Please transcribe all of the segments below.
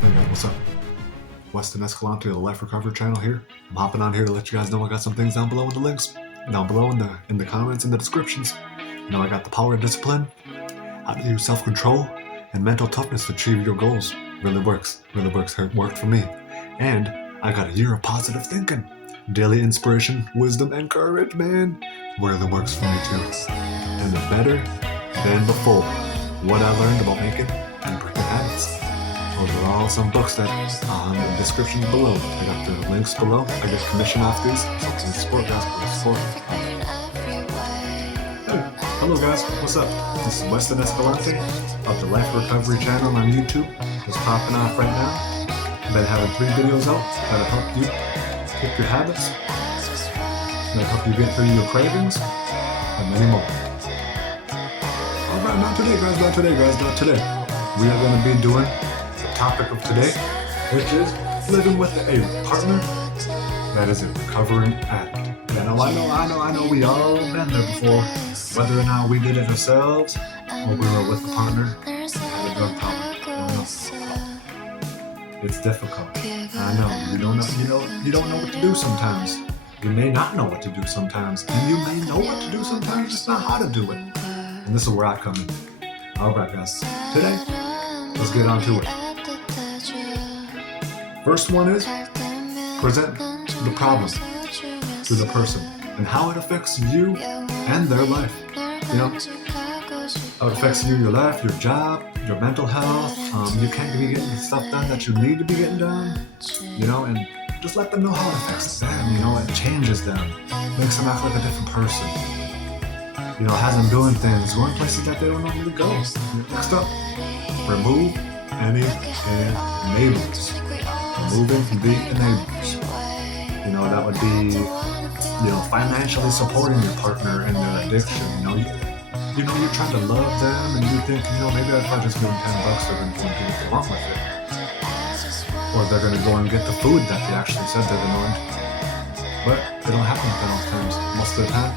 Hey guys, what's up? Weston.Life Recovery channel here. I'm hopping on here to let you guys know I got some things down below in the links, down below in the comments, in the descriptions. You know, I got the power of discipline, how to use self-control, and mental toughness to achieve your goals. Really works. It worked for me. And I got a year of positive thinking, daily inspiration, wisdom, and courage, man. Really works for me too. And the better than before. What I learned about making and breaking habits. Those are all some books that are in the description below. I got the links below. I get commission off these, so please support, guys. Please support. Hey, hello guys, what's up? This is Weston of the Life Recovery channel on YouTube. It's popping off right now. I've been having 3 videos out that'll help you kick your habits, that'll help you get through your cravings, and many more. Alright, not today. We are going to be doing topic of today, which is living with a partner that is a recovering addict. And I know we all been there before, whether or not we did it ourselves or we were with a partner that had a drug problem. It's difficult. I know you don't know what to do sometimes. You may not know what to do sometimes, and you may know what to do sometimes, just not how to do it. And this is where I come in. All right, guys. Today, let's get on to it. First one is present the problem to the person and how it affects you and their life. You know, how it affects you, your life, your job, your mental health. You can't be getting stuff done that you need to be getting done. You know, and just let them know how it affects them. You know, it changes them, makes them act like a different person. You know, has them doing things, going places that they don't normally go. Next up, remove any enablers. Removing the enablers. You know, that would be, financially supporting your partner in their addiction. You know, you're trying to love them and you think, maybe if I just give them $10, they're going to go and do what they want with it. Or they're going to go and get the food that they actually said they're going to. But it don't happen like that all the times. Most of the time,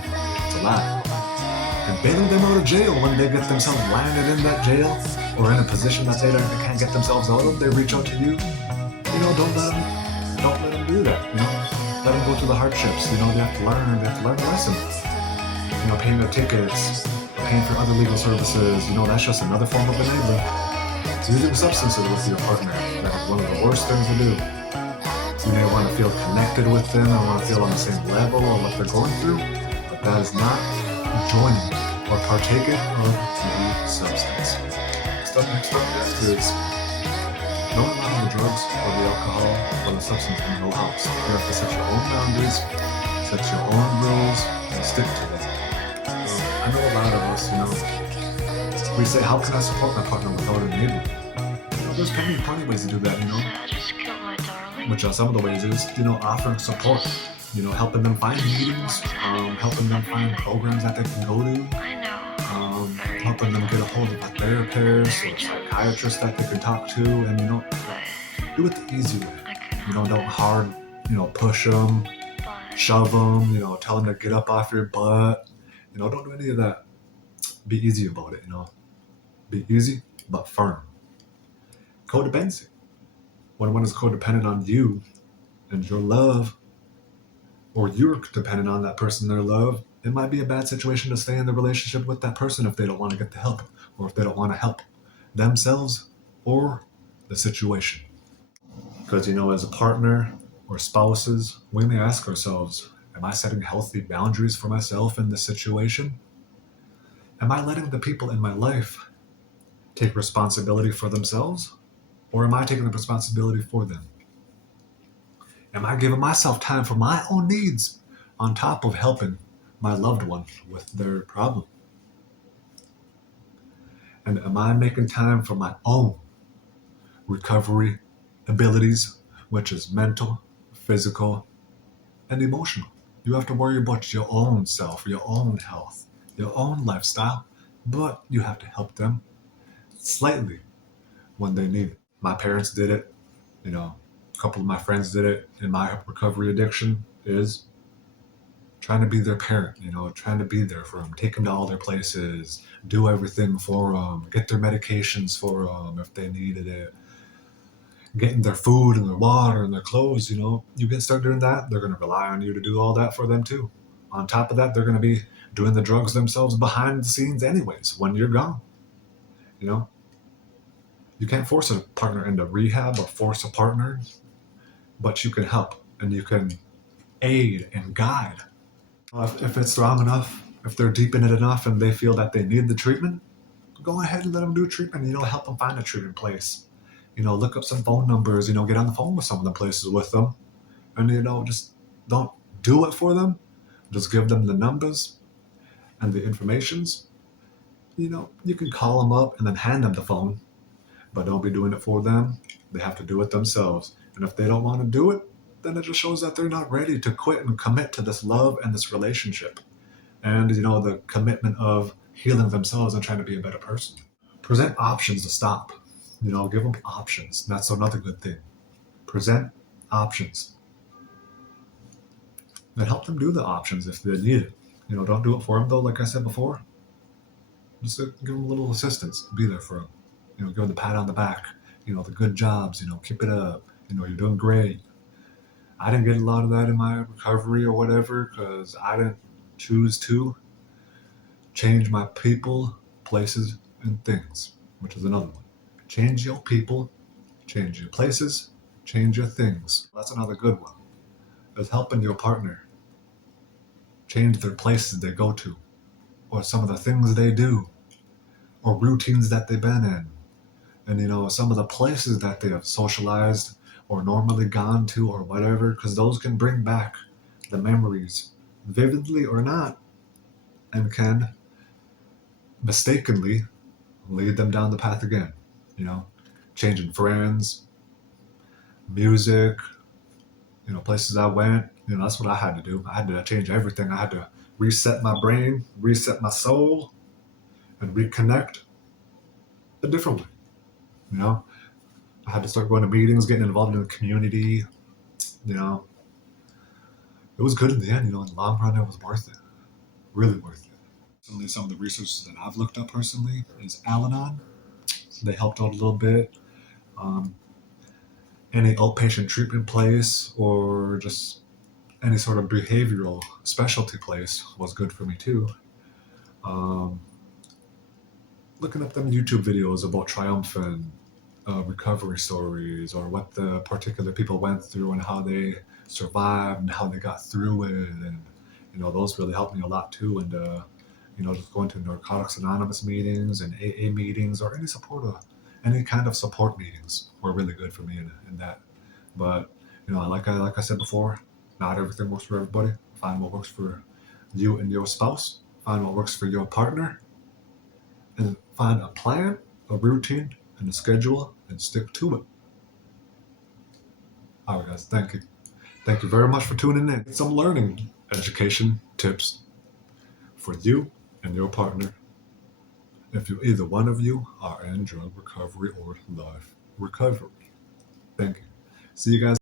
it's a lie. And bailing them out of jail when they get themselves landed in that jail or in a position that they can't get themselves out of, they reach out to you. Don't let them do that. Let them go through the hardships. They have to learn a lesson. Paying their tickets, paying for other legal services. That's just another form of enabling. Using substances with your partner, that is one of the worst things to do. You may want to feel connected with them or want to feel on the same level or what they're going through, but that is not joining or partaking of the substance. Next up is don't allow the drugs or the alcohol or the substance in your house. You have to set your own boundaries, set your own rules, and stick to them. I know a lot of us, we say, how can I support my partner without enabling? There's plenty of ways to do that, Which some of the ways is, offering support, helping them find meetings, helping them find programs that they can go to. Helping them get a hold of a therapist or a psychiatrist that they can talk to, and do it the easy way. Don't hard, push them, shove them, tell them to get up off your butt. Don't do any of that. Be easy about it. Be easy but firm. Codependency. When one is codependent on you and your love, or you're dependent on that person, their love, it might be a bad situation to stay in the relationship with that person if they don't want to get the help, or if they don't want to help themselves or the situation. Because, as a partner or spouses, we may ask ourselves, am I setting healthy boundaries for myself in this situation? Am I letting the people in my life take responsibility for themselves, or am I taking the responsibility for them? Am I giving myself time for my own needs on top of helping my loved one with their problem? And am I making time for my own recovery abilities, which is mental, physical, and emotional? You have to worry about your own self, your own health, your own lifestyle, but you have to help them slightly when they need it. My parents did it, a couple of my friends did it in my recovery addiction, is trying to be their parent, trying to be there for them, take them to all their places, do everything for them, get their medications for them if they needed it, getting their food and their water and their clothes, you can start doing that, they're going to rely on you to do all that for them too. On top of that, they're going to be doing the drugs themselves behind the scenes anyways when you're gone. You can't force a partner into rehab or force a partner, but you can help and you can aid and guide. If it's strong enough, if they're deep in it enough and they feel that they need the treatment, go ahead and let them do treatment. Help them find a treatment place. Look up some phone numbers, get on the phone with some of the places with them. And, just don't do it for them. Just give them the numbers and the informations. You can call them up and then hand them the phone, but don't be doing it for them. They have to do it themselves. And if they don't want to do it, then it just shows that they're not ready to quit and commit to this love and this relationship. And, the commitment of healing themselves and trying to be a better person. Present options to stop. Give them options. That's another good thing. Present options. And help them do the options if they need it. Don't do it for them though, like I said before. Just give them a little assistance. Be there for them. Give them the pat on the back. The good jobs. Keep it up. You're doing great. I didn't get a lot of that in my recovery or whatever because I didn't choose to change my people, places, and things, which is another one. Change your people, change your places, change your things. That's another good one. Is helping your partner change their places they go to, or some of the things they do, or routines that they've been in, and some of the places that they have socialized or normally gone to or whatever, because those can bring back the memories, vividly or not, and can mistakenly lead them down the path again. Changing friends, music, places I went. That's what I had to do. I had to change everything. I had to reset my brain, reset my soul, and reconnect a different way. I had to start going to meetings, getting involved in the community. It was good in the end. In the long run, it was worth it. Really worth it. Certainly, some of the resources that I've looked up personally is Al-Anon. They helped out a little bit. Any outpatient treatment place or just any sort of behavioral specialty place was good for me too. Looking up them YouTube videos about triumphant recovery stories or what the particular people went through and how they survived and how they got through it, and those really helped me a lot too. And just going to Narcotics Anonymous meetings and AA meetings or any kind of support meetings were really good for me in that. But like I said before, not everything works for everybody. Find what works for you and your spouse. Find what works for your partner, and find a plan, a routine, and a schedule, and stick to it. All right, guys. Thank you. Thank you very much for tuning in. Some learning education tips for you and your partner if either one of you are in drug recovery or life recovery. Thank you. See you guys.